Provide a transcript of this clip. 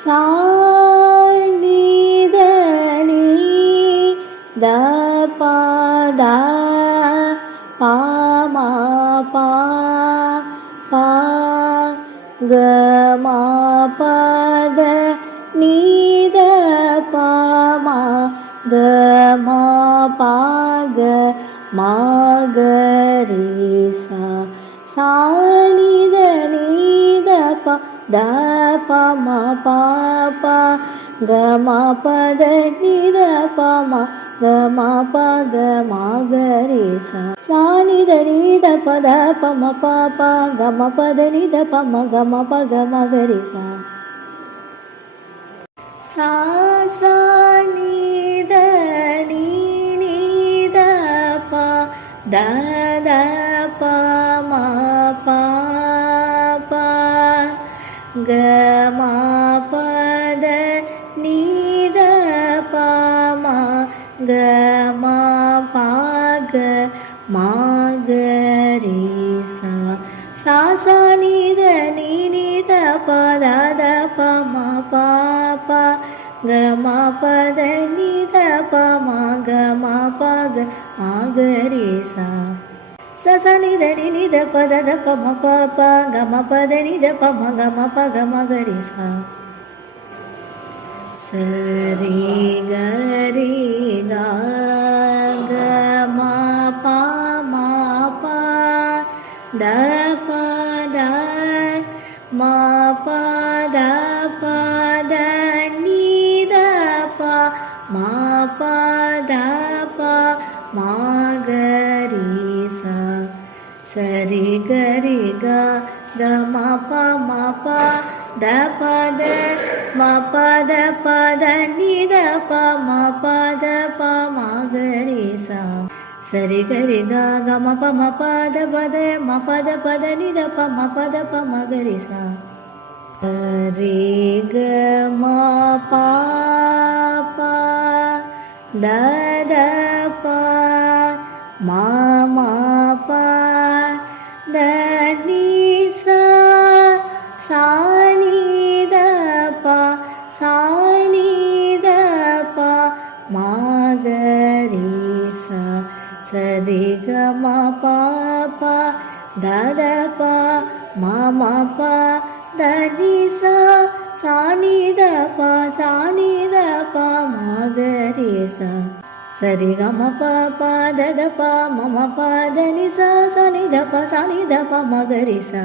சா நீ த நீ த பா த பா மா பா பா க மா ப த நீ த பா மா க மா பா க மா க ரீ சா சா நீ த நீ த பா த பா மா பா பா க மா ப த நீ த பா மா க மா பா க மா க ரீ சா சா நீ த நீ த ப த ப ம பா பா க ம ப த நீ த ப ம க ம ப க ம க ரீ சா சா சா நீ த நீ நீ த பா த த ப ம பா பா க ம ப த நீ த ப ம க ம பா க ம க ரீ சா சா சா நீ த நீ நீ த ப த த ப ம பா பா க ம ப த நீ த ப ம க ம ப க ம க ரீ சா சா சா நீ த நீ நீ த ப த த ப ம ப பா க ம ப த நீ த ப ம க ம ப க ம க ரீ சா ச ரீ க ரீ க க ம ப ம பா த ப த ம ப த ப த நீ த ப ம ப த ப ம க ரீ சா சரி க ரி க க ம ப ம ப த ப த ம ப த ப த நீ த ப ம ப த ப ம க ரீ சா சரி க ரி க க ம ப ம ப த ப த ம ப த ப த நீ த ப ம ப த ப ம க ரீ சா ரே க ம ப ப த த ப ம ம ப த நீ சா சா நீ த ப சா நீ த ப ம க ரீ சா சரி க ம ப ப த த ப ம ம ப த நீ சா சா நீ த ப சா நீ த ப ம க ரீ சா சரி க ம ப ப த த ப ம ம ப த நீ சா சா நீ த ப சா நீ த ப ம க ரீ சா